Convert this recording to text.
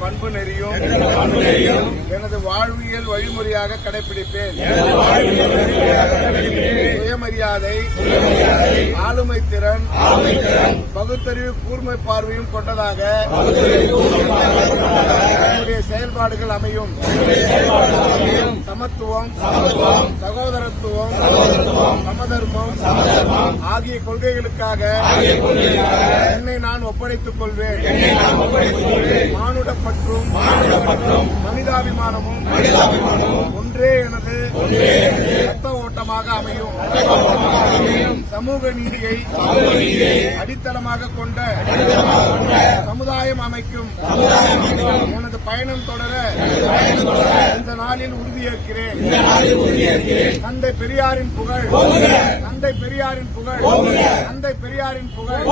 பண்பு நெறியும் எனது வாழ்வியல் வழிமுறையாக கடைபிடிப்பேன் சுயமரியாதை ஆளுமை திறன் பகுத்தறிவு கூர்மை பார்வையும் கொண்டதாக என்னுடைய செயல்பாடுகள் அமையும். சமத்துவம் சகோதரத்துவம் சமதர்மம் ஆகிய கொள்கைகளுக்காக என்னை நான் ஒப்படைத்துக் கொள்வேன் மானுட பற்றும் மனிதாபிமானமும் ஒன்றே எனது ரத்த ஓட்டமாக அமையும். சமூக நீதியை அடித்தளமாக கொண்ட சமுதாயம் அமைக்கும். உனது பயணம் தொடர இந்த நாளில் உறுதியேற்கிறேன். தந்தை பெரியாரின் புகழ். தந்தை பெரியாரின் புகழ். தந்தை பெரியாரின் புகழ்.